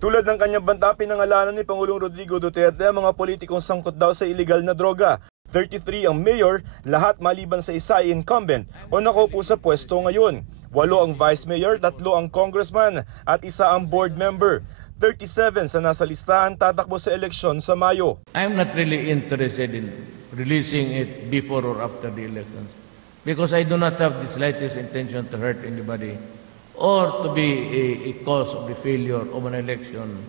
Tulad ng kanyang banta, pinangalanan ni Pangulong Rodrigo Duterte ang mga politikong sangkot daw sa illegal na droga. 33 ang mayor, lahat maliban sa isa ay incumbent o nakaupo sa pwesto ngayon. 8 ang vice mayor, 3 ang congressman at 1 ang board member. 37 sa nasa listahan tatakbo sa eleksyon sa Mayo. I'm not really interested in releasing it before or after the elections because I do not have the slightest intention to hurt anybody or to be a cause of the failure of an election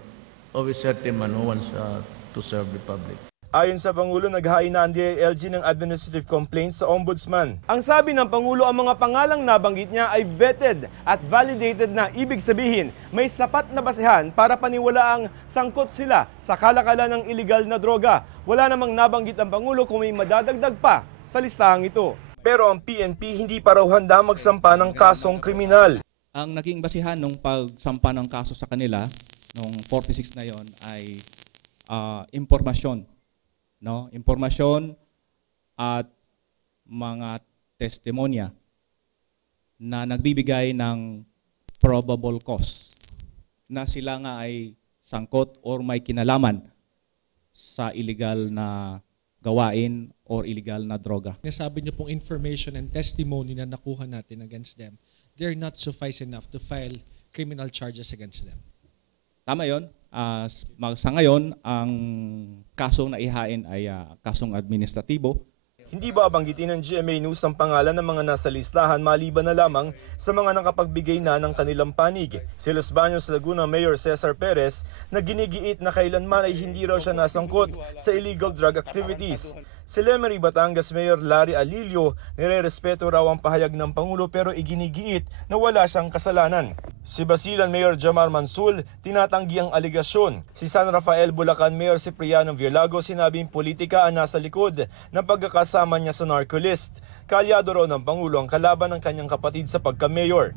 of a certain man who wants to serve the public. Ayon sa Pangulo, naghain na ang DILG ng administrative complaints sa Ombudsman. Ang sabi ng Pangulo, ang mga pangalang nabanggit niya ay vetted at validated na, ibig sabihin may sapat na basehan para paniwalaang sangkot sila sa kalakalan ng iligal na droga. Wala namang nabanggit ang Pangulo kung may madadagdag pa sa listahang ito. Pero ang PNP hindi pa raw handa magsampa ng kasong kriminal. Ang naging basihan nung pagsampa ng kaso sa kanila, nung 46 na yon, ay impormasyon. No? Impormasyon at mga testimonya na nagbibigay ng probable cause na sila nga ay sangkot or may kinalaman sa illegal na gawain or illegal na droga. Nasabi niyo pong information and testimony na nakuha natin against them, they're not suffice enough to file criminal charges against them. Tama yon. Sa ngayon, ang kasong naihain ay kasong administratibo. Hindi ba banggitin ng GMA News ang pangalan ng mga nasa listahan maliban na lamang sa mga nakapagbigay na ng kanilang panig? Si Los Baños, Laguna Mayor Cesar Perez na ginigiit na kailanman ay hindi raw siya nasangkot sa illegal drug activities. Si Lemery, Batangas Mayor Larry Alilio, nire-respeto raw ang pahayag ng Pangulo pero iginigiit na wala siyang kasalanan. Si Basilan Mayor Jamar Mansul, tinatanggi ang aligasyon. Si San Rafael Bulacan Mayor Cipriano Villago, sinabing politika ang nasa likod ng pagkakasama niya sa narcolist. Kalyado raw ng Pangulo ang kalaban ng kanyang kapatid sa pagka-mayor.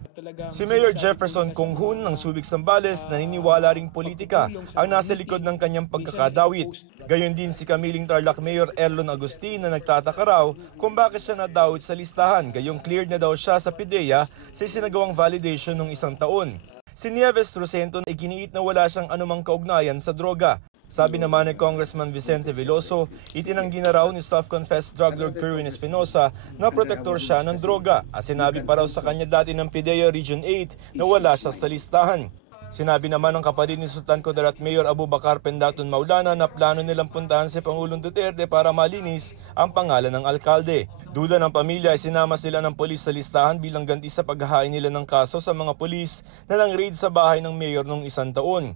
Si Mayor Jefferson Conghun ng Subic Zambales, naniniwala ring politika ang nasa likod ng kanyang pagkakadawit. Gayon din si Camiling Tarlac Mayor Erlon Agustin na nagtataka raw kung bakit siya nadawit sa listahan. Gayong cleared na daw siya sa PIDEA sa isinagawang validation ng 1 taon. Si Nieves Rosento ay giniit na wala siyang anumang kaugnayan sa droga. Sabi naman ni Congressman Vicente Veloso, itinanggi na raw ni self-confessed drug lord Kerwin Espinosa na protektor siya ng droga at sinabi pa raw sa kanya dati ng PIDEA Region 8 na wala siya sa listahan. Sinabi naman ng kapatid ni Sultan Kudarat Mayor Abubakar Pendatun Maulana na plano nilang puntahan si Pangulong Duterte para malinis ang pangalan ng alkalde. Duda ng pamilya ay sinama sila ng polis sa listahan bilang ganti sa paghahain nila ng kaso sa mga polis na nang-raid sa bahay ng mayor noong 1 taon.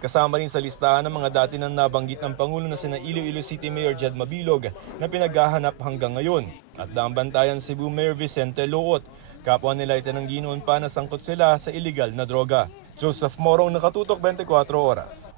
Kasama rin sa listahan ng mga dati nang nabanggit ng Pangulo na sina Iloilo City Mayor Jed Mabilog na pinaghahanap hanggang ngayon. At Daanbantayan Cebu Mayor Vicente Loot. Kapwa nila itinanggi noon pa na sangkot sila sa illegal na droga. Joseph Morong, Nakatutok 24 Oras.